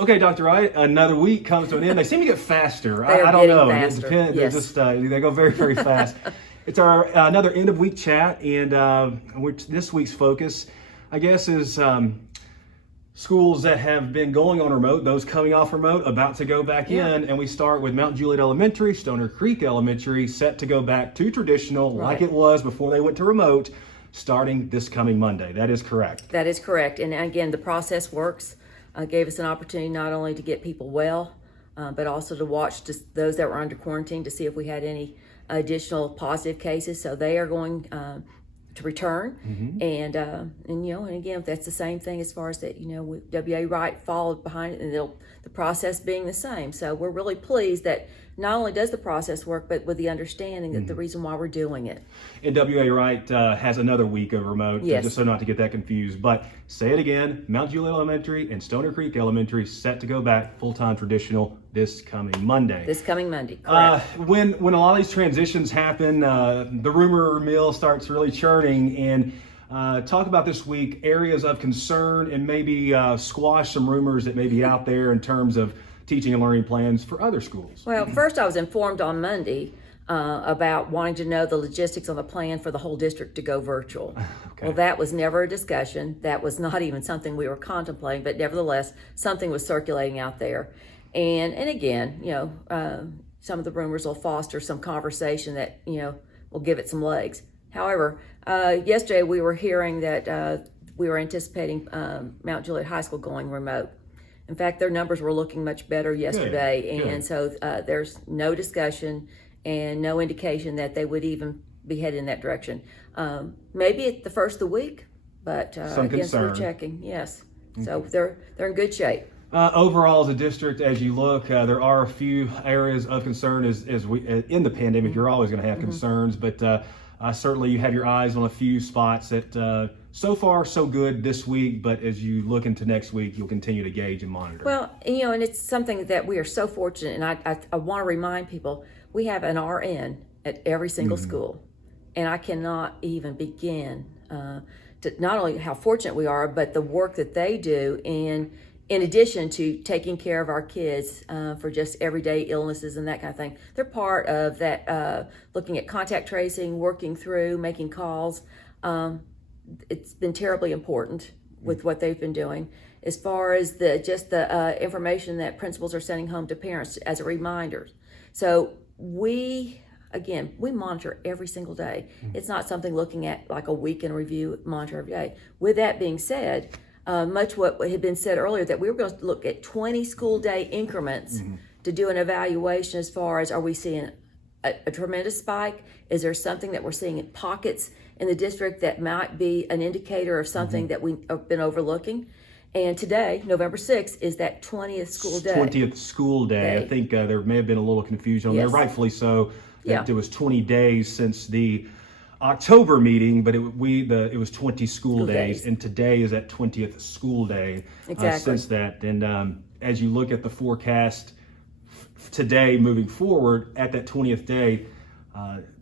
Okay, Dr. Wright, another week comes to an end. They seem to get faster. They are I don't getting know. faster. It depends. Yes. They're just they go very, very fast. It's our another end of week chat, and this week's focus, I guess, is schools that have been going on remote, those coming off remote, about to go back in, and we start with Mount Juliet Elementary, Stoner Creek Elementary, set to go back to traditional like it was before they went to remote, starting this coming Monday. That is correct. That is correct. And again, the process works. Gave us an opportunity not only to get people well, but also to watch those that were under quarantine to see if we had any additional positive cases. So they are going to return, and again, that's the same thing as far as that. WA Wright followed behind it, and the process being the same. So we're really pleased that not only does the process work, but with the understanding that the reason why we're doing it. And WA Wright has another week of remote, just so not to get that confused. But say it again, Mount Juliet Elementary and Stoner Creek Elementary set to go back full-time traditional this coming Monday. This coming Monday, correct. When a lot of these transitions happen, the rumor mill starts really churning. And talk about this week areas of concern and maybe squash some rumors that may be out there in terms of teaching and learning plans for other schools. Well, first I was informed on Monday about wanting to know the logistics on the plan for the whole district to go virtual. Okay. Well, that was never a discussion. That was not even something we were contemplating, but nevertheless, something was circulating out there. And again, some of the rumors will foster some conversation that, will give it some legs. However, yesterday we were hearing that we were anticipating Mount Juliet High School going remote. In fact, their numbers were looking much better yesterday. Good. And so there's no discussion and no indication that they would even be headed in that direction. Maybe at the first of the week, but again, so we're checking, yes. So they're in good shape. Overall, as a district, as you look, there are a few areas of concern as we in the pandemic. You're always going to have concerns, but certainly you have your eyes on a few spots that so far so good this week. But as you look into next week, you'll continue to gauge and monitor. Well, and it's something that we are so fortunate, and I want to remind people we have an RN at every single school, and I cannot even begin to not only how fortunate we are, but the work that they do in addition to taking care of our kids for just everyday illnesses and that kind of thing. They're part of that, looking at contact tracing, working through, making calls. It's been terribly important with what they've been doing. As far as the information that principals are sending home to parents as a reminder. So we monitor every single day. It's not something looking at like a week in review, monitor every day. With that being said, much what had been said earlier, that we were going to look at 20 school day increments to do an evaluation as far as, are we seeing a tremendous spike? Is there something that we're seeing in pockets in the district that might be an indicator of something that we have been overlooking? And today, November 6th, is that 20th school day. 20th school day. I think there may have been a little confusion on there, rightfully so. That it was 20 days since the October meeting, but it was 20 school days, and today is that 20th school day since that. And as you look at the forecast today moving forward at that 20th day,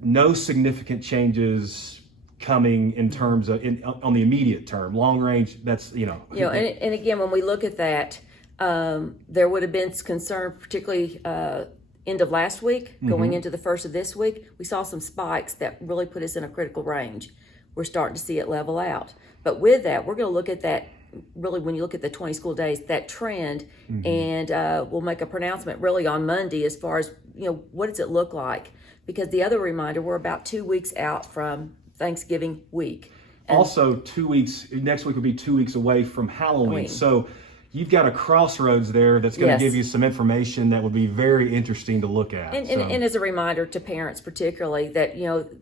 no significant changes coming in terms of on the immediate term. Long range, that's and again, when we look at that, there would have been concern, particularly end of last week, going into the first of this week. We saw some spikes that really put us in a critical range. We're starting to see it level out. But with that, we're going to look at that, really, when you look at the 20 school days, that trend, and we'll make a pronouncement really on Monday as far as, what does it look like? Because the other reminder, we're about 2 weeks out from Thanksgiving week. And also 2 weeks, next week will be 2 weeks away from Halloween. So you've got a crossroads there that's going to give you some information that would be very interesting to look at. And as a reminder to parents particularly that,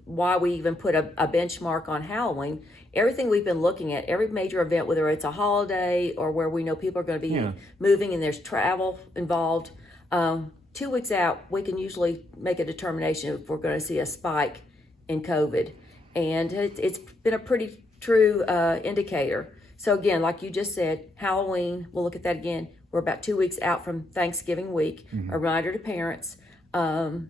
why we even put a benchmark on Halloween, everything we've been looking at, every major event, whether it's a holiday or where we know people are going to be moving and there's travel involved, 2 weeks out, we can usually make a determination if we're going to see a spike in COVID. And it's been a pretty true indicator. So again, like you just said, Halloween, we'll look at that again. We're about 2 weeks out from Thanksgiving week. A reminder to parents, 2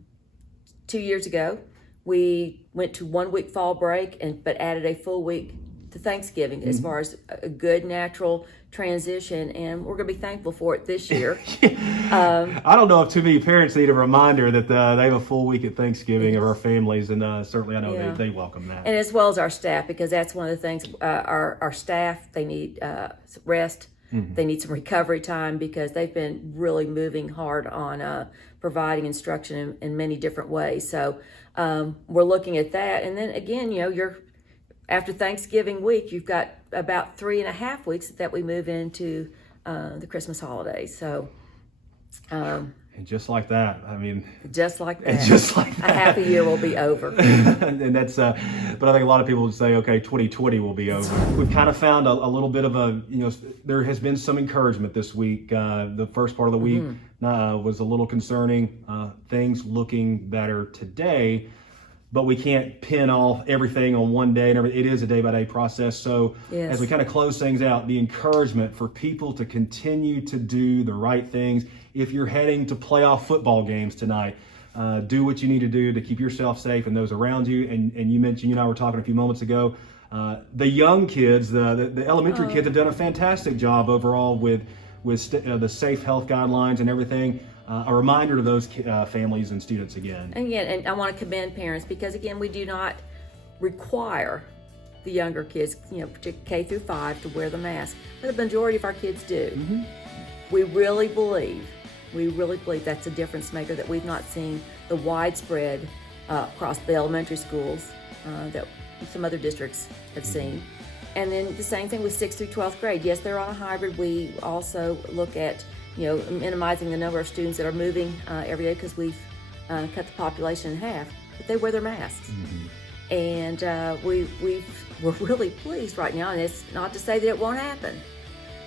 years ago, we went to 1 week fall break, but added a full week to Thanksgiving as far as a good natural transition, and we're going to be thankful for it this year. I don't know if too many parents need a reminder that they have a full week at Thanksgiving of our families, and certainly I know they welcome that. And as well as our staff, because that's one of the things, our staff, they need rest. They need some recovery time because they've been really moving hard on providing instruction in many different ways. So we're looking at that. And then again, after Thanksgiving week, you've got about 3.5 weeks that we move into the Christmas holidays. So, and just like that, I mean, just like that, a half a year will be over. And that's, but I think a lot of people would say, okay, 2020 will be over. We've kind of found a little bit of there has been some encouragement this week. The first part of the week was a little concerning. Things looking better today. But we can't pin everything on one day, and it is a day-by-day process. So as we kind of close things out, the encouragement for people to continue to do the right things. If you're heading to playoff football games tonight, do what you need to do to keep yourself safe and those around you. And you mentioned, you and I were talking a few moments ago, the young kids, the elementary kids have done a fantastic job overall with the safe health guidelines and everything. A reminder to those families and students again. And I want to commend parents because again, we do not require the younger kids, particularly K through 5, to wear the mask, but the majority of our kids do. We really believe that's a difference maker that we've not seen the widespread across the elementary schools that some other districts have seen. And then the same thing with 6th through 12th grade. Yes, they're on a hybrid. We also look at minimizing the number of students that are moving every day because we've cut the population in half, but they wear their masks. And we're really pleased right now, and it's not to say that it won't happen,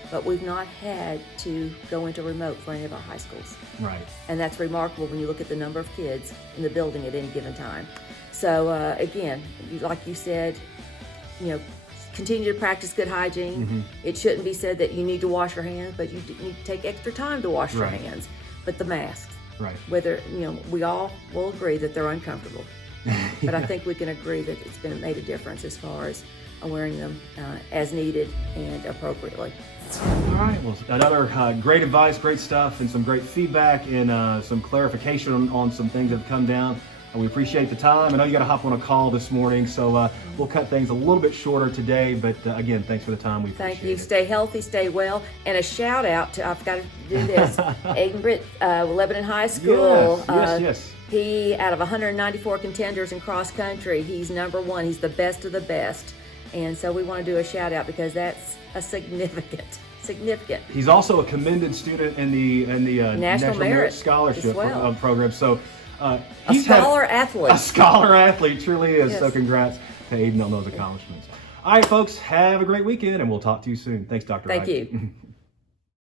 but we've not had to go into remote for any of our high schools. Right. And that's remarkable when you look at the number of kids in the building at any given time. So again, like you said, continue to practice good hygiene. It shouldn't be said that you need to wash your hands, but you need to take extra time to wash your hands. But the masks, whether, we all will agree that they're uncomfortable. But I think we can agree that it's made a difference as far as wearing them as needed and appropriately. All right, well, another great advice, great stuff, and some great feedback and some clarification on some things that have come down. We appreciate the time. I know you got to hop on a call this morning, so we'll cut things a little bit shorter today. But again, thanks for the time. We appreciate Thank you. it. Stay healthy, stay well, and a shout out to, I've got to do this, Aiden Britt, Lebanon High School. Yes. He, out of 194 contenders in cross country, he's number 1. He's the best of the best. And so we want to do a shout out because that's a significant. He's also a commended student in the National Merit Scholarship program. So he's a scholar athlete. A scholar athlete, truly is. Yes. So congrats to Aiden on those accomplishments. All right, folks, have a great weekend, and we'll talk to you soon. Thanks, Dr. Thank Wright. you.